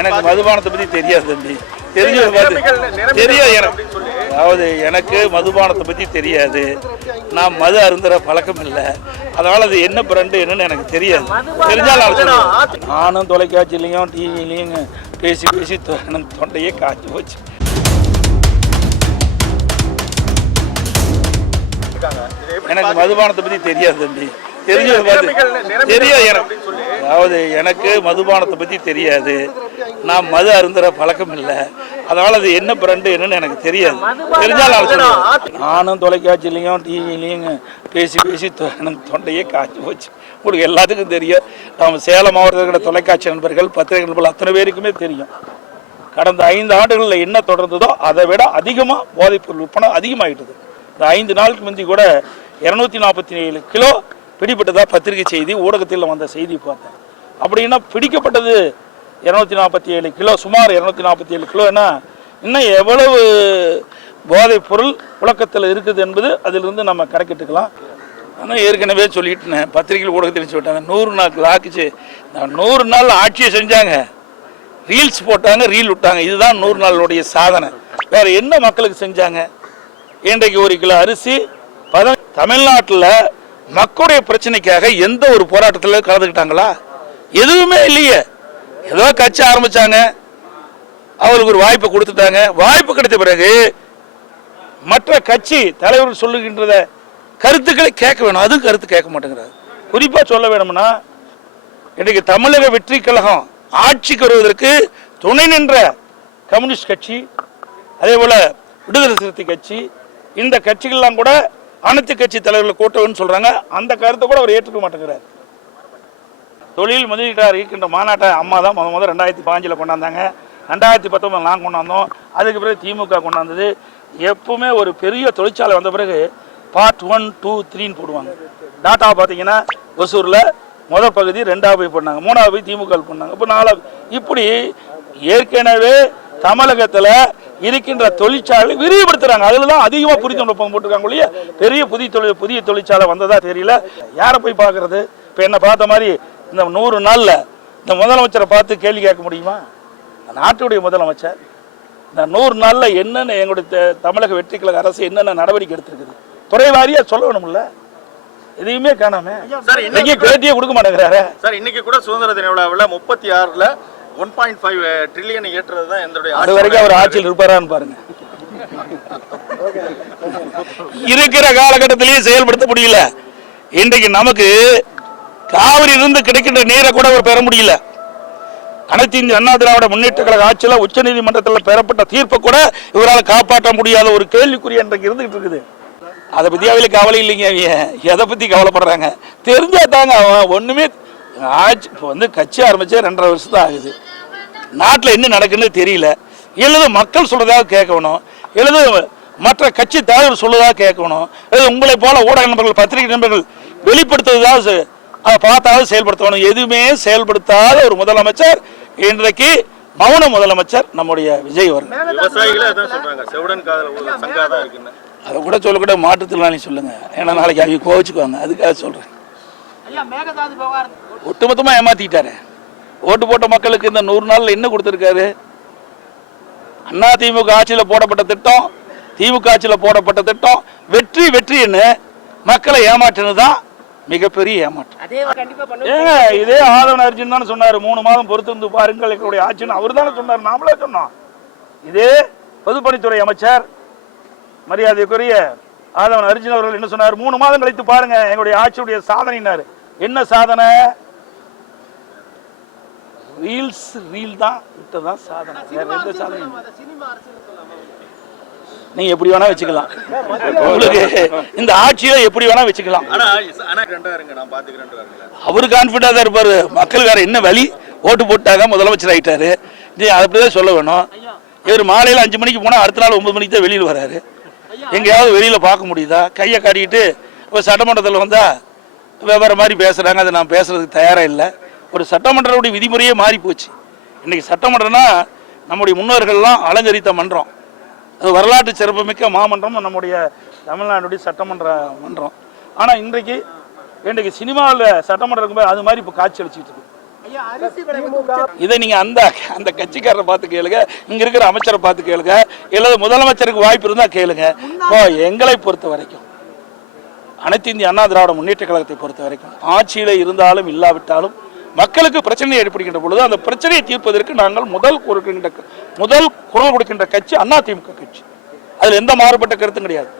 எனக்கு மதுபானத்தை பத்தி தெரியாது தம்பி. தெரியாது அதாவது எனக்கு மதுபானத்தை பத்தி தெரியாது. நான் மது அருந்துற பழக்கம் இல்லை. அதனால அது என்ன பிராண்டு என்னன்னு எனக்கு தெரியாது. தெரிஞ்சாலும் நானும் தொலைக்காட்சியிலையும் டிவிலையும் பேசி பேசி தொண்டையே காய்ச்சி போச்சு. எனக்கு மதுபானத்தை பத்தி தெரியாது தம்பி. தெரியாது அதாவது எனக்கு மதுபானத்தை பத்தி தெரியாது. நான் மது அருந்துற பழக்கம் இல்லை. அதனால அது என்ன பிராண்டு என்னன்னு எனக்கு தெரியாது. தெரிஞ்சாலும் நானும் தொலைக்காட்சியிலையும் டிவிலையும் பேசி பேசி தொண்டையே காய்ச்சி போச்சு. உங்களுக்கு எல்லாத்துக்கும் தெரியும். நம்ம சேலம் மாவட்டத்தில் இருக்கிற தொலைக்காட்சி நண்பர்கள் பத்திரிகை நண்பர்கள் அத்தனை பேருக்குமே தெரியும். கடந்த 5 ஆண்டுகளில் என்ன தொடர்ந்ததோ அதை விட அதிகமாக போதைப்பொருள் விற்பனை அதிகமாகிட்டது. இந்த 5 நாளுக்கு முந்தி கூட 247 கிலோ பிடிப்பட்டதாக பத்திரிகை செய்தி ஊடகத்தில் வந்த செய்தி பார்த்தேன். அப்படின்னா பிடிக்கப்பட்டது 247 கிலோ, சுமார் 247 கிலோன்னா இன்னும் எவ்வளவு போதைப் பொருள் புழக்கத்தில் இருக்குது என்பது அதிலிருந்து நம்ம கணக்கிட்டுக்கலாம். ஆனால் ஏற்கனவே சொல்லிட்டுனேன், பத்திரிகை ஊடகத்தில் சொல்லிட்டாங்க 100 நாள் ஆக்குச்சு. 100 நாள் ஆட்சியை செஞ்சாங்க, ரீல்ஸ் போட்டாங்க, ரீல் விட்டாங்க. இதுதான் 100 நாளுடைய சாதனை. வேற என்ன மக்களுக்கு செஞ்சாங்க? இன்றைக்கு 1 கிலோ அரிசி தமிழ்நாட்டில் மக்களுடைய பிரச்சனைக்காக எந்த ஒரு போராட்டத்தில் கலந்துக்கிட்டாங்களா? எதுவுமே இல்லையே. ஏதோ கட்சி ஆரம்பிச்சாங்க, அவருக்கு ஒரு வாய்ப்பை கொடுத்துட்டாங்க. வாய்ப்பு கிடைத்த பிறகு மற்ற கட்சி தலைவர்கள் சொல்லுகின்றத கருத்துக்களை கேட்க வேணும். அதுவும் கருத்து கேட்க மாட்டேங்கிறார். குறிப்பாக சொல்ல வேணும்னா இன்றைக்கு தமிழக வெற்றி கழகம் ஆட்சிக்கு வருவதற்கு துணை நின்ற கம்யூனிஸ்ட் கட்சி, அதே போல விடுதலை சிறுத்தை கட்சி, இந்த கட்சிகள்லாம் கூட அனைத்து கட்சி தலைவர்கள் கூட்டம்னு சொல்றாங்க. அந்த கருத்தை கூட அவர் ஏற்றுக்க மாட்டேங்கிறார். தொழில் முதலீட்டாளர் இருக்கின்ற மாநாட்டை அம்மா தான் முதல் 2015 கொண்டாந்தாங்க. 2019 நாங்கள் கொண்டாந்தோம். அதுக்கு பிறகு திமுக கொண்டாந்தது. எப்பவுமே ஒரு பெரிய தொழிற்சாலை வந்த பிறகு பார்ட் 1, 2, 3ன்னு போடுவாங்க. டாட்டா பார்த்தீங்கன்னா ஒசூரில் முதல் பகுதி, 2ஆவது போய் பண்ணாங்க, 3ஆவது போய் திமுக பண்ணாங்க, இப்போ 4ஆவது. இப்படி ஏற்கனவே தமிழகத்தில் இருக்கின்ற தொழிற்சாலை விரிவுபடுத்துறாங்க. அதில் தான் அதிகமாக புரிந்துணர்வு போட்டிருக்காங்க இல்லையா? பெரிய புதிய தொழிற்சாலை வந்ததா தெரியல. யாரை போய் பார்க்கறது? இப்போ என்ன பார்த்த மாதிரி இந்த 100 நாளில் இந்த முதலமைச்சரை பார்த்து கேள்வி கேட்க முடியுமா? நாட்டுடைய முதலமைச்சர் இந்த 100 நாளில் என்னென்ன எங்களுடைய தமிழக வெற்றி கழக அரசு என்னென்ன நடவடிக்கை எடுத்திருக்குது துறை வாரியா சொல்ல வேணும்ல. எதையுமே காணாம பேட்டியே கொடுக்க மாட்டேங்கிறாரு. சார் இன்னைக்கு கூட சுதந்திர தின விழாவில் 36ல் 1.5 ட்ரில்லியன் ஏற்றுறது தான் என்னுடைய. அது வரைக்கும் அவர் ஆட்சியில் இருப்பாரான்னு பாருங்க. இருக்கிற காலகட்டத்திலேயே செயல்படுத்த முடியல. இன்றைக்கு நமக்கு காவிரியிலிருந்து கிடைக்கின்ற நீரை கூட அவர் பெற முடியல. அனைத்து இந்திய அண்ணா திராவிட முன்னேற்ற கழக ஆட்சியில் உச்ச நீதிமன்றத்தில் பெறப்பட்ட தீர்ப்பை கூட இவரால் காப்பாற்ற முடியாத ஒரு கேள்விக்குறி இன்றைக்கு இருந்துகிட்டு இருக்குது. அதை பத்தி அவளுக்கு கவலை இல்லைங்க. எதை பத்தி கவலைப்படுறாங்க? தெரிஞ்சா தாங்க. அவன் ஒண்ணுமே ஆட்சி இப்போ கட்சி ஆரம்பிச்சே 2.5 வருஷம் தான் ஆகுது. நாட்டில் என்ன நடக்குன்னு தெரியல. எழுது மக்கள் சொல்றதாக கேட்கணும், எழுது மற்ற கட்சி தலைவர் சொல்றதாக கேட்கணும், எழுது உங்களை போல ஊடக நண்பர்கள் பத்திரிகை நண்பர்கள் வெளிப்படுத்துவதாவது அதை பார்த்தாவது செயல்படுத்தணும். எதுவுமே செயல்படுத்தாத ஒரு முதலமைச்சர் இன்றைக்கு மௌன முதலமைச்சர் நம்முடைய விஜய் அவர்கள். அதை கூட சொல்லக்கூட மாற்றுத்திறனாளி சொல்லுங்க, ஏன்னா நாளைக்கு அவங்க கோவிச்சுக்குவாங்க. அதுக்காக சொல்றேன். ஒட்டுமொத்தமா ஏமாத்திட்டாரு. ஓட்டு போட்ட மக்களுக்கு இந்த 100 நாள்ல என்ன கொடுத்திருக்காரு? அண்ணா திமுக ஆட்சியில் போடப்பட்ட திட்டம், திமுக ஆட்சியில் போடப்பட்ட திட்டம் வெற்றி வெற்றின்னு மக்களை ஏமாற்றினதுதான் மிகப்பெரிய ஏமாற்றம். இதே ஆதவன் அர்ஜுன் தானே சொன்னாரு, 3 மாதம் பொறுத்திருந்து பாருங்கள் எங்களுடைய ஆட்சின்னு. அவர் தானே சொன்னார், நாமளே சொன்னோம். இதே பொதுப்பணித்துறை அமைச்சர் மரியாதைக்குரிய ஆதவன் அர்ஜுன் அவர்கள் என்ன சொன்னார்? 3 மாதம் கழித்து பாருங்க எங்களுடைய ஆட்சியுடைய சாதனைனாரு. என்ன சாதனை? ரீல் தான் விட்டதான் சாதனை. வேற எந்த சாதனை? நீங்க எப்படி வேணா வச்சுக்கலாம். உங்களுக்கு இந்த ஆட்சியில எப்படி வேணா வச்சுக்கலாம். அவரு கான்பிடண்டா தான் இருப்பாரு. மக்கள் வேற என்ன வழி? ஓட்டு போட்டாங்க, முதலமைச்சர் ஆயிட்டாரு. அப்படிதான் சொல்ல வேணும். இவர் மாலையில 5 மணிக்கு போனா அடுத்த நாள் 9 மணிக்கு தான் வெளியில் வராரு. எங்கேயாவது வெளியில பார்க்க முடியுதா? கையை காட்டிக்கிட்டு இப்போ சட்டமன்றத்தில் வந்தா வெவ்வேறு மாதிரி பேசுறாங்க. அதை நான் பேசுறதுக்கு தயாரா இல்லை. ஒரு சட்டமன்றத்துடைய விதிமுறையே மாறி போச்சு. இன்னைக்கு சட்டமன்றம்னா நம்முடைய முன்னோர்கள்லாம் அலங்கரித்த மன்றம். அது வரலாற்று சிறப்புமிக்க மாமன்றம் நம்முடைய தமிழ்நாடுடைய சட்டமன்ற மன்றம். ஆனால் இன்றைக்கு சினிமாவில் சட்டமன்றம் இருக்கும்போது அது மாதிரி இப்போ காட்சி அளிச்சுட்டு இருக்கு. இதை நீங்க அந்த அந்த கட்சிக்காரரை பார்த்து கேளுங்க, இங்க இருக்கிற அமைச்சரை பார்த்து கேளுங்க, இல்லது முதலமைச்சருக்கு வாய்ப்பு இருந்தா கேளுங்க. இப்போ எங்களை பொறுத்த வரைக்கும் அனைத்து இந்திய அண்ணா திராவிட முன்னேற்ற கழகத்தை பொறுத்த வரைக்கும் ஆட்சியில இருந்தாலும் இல்லாவிட்டாலும் மக்களுக்கு பிரச்சனை ஏற்படுகின்ற பொழுது அந்த பிரச்சனையை தீர்ப்பதற்கு நாங்கள் முதல் குரல் கொடுக்கின்ற கட்சி அதிமுக கட்சி. அதுல எந்த மாறுபட்ட கருத்தும் கிடையாது.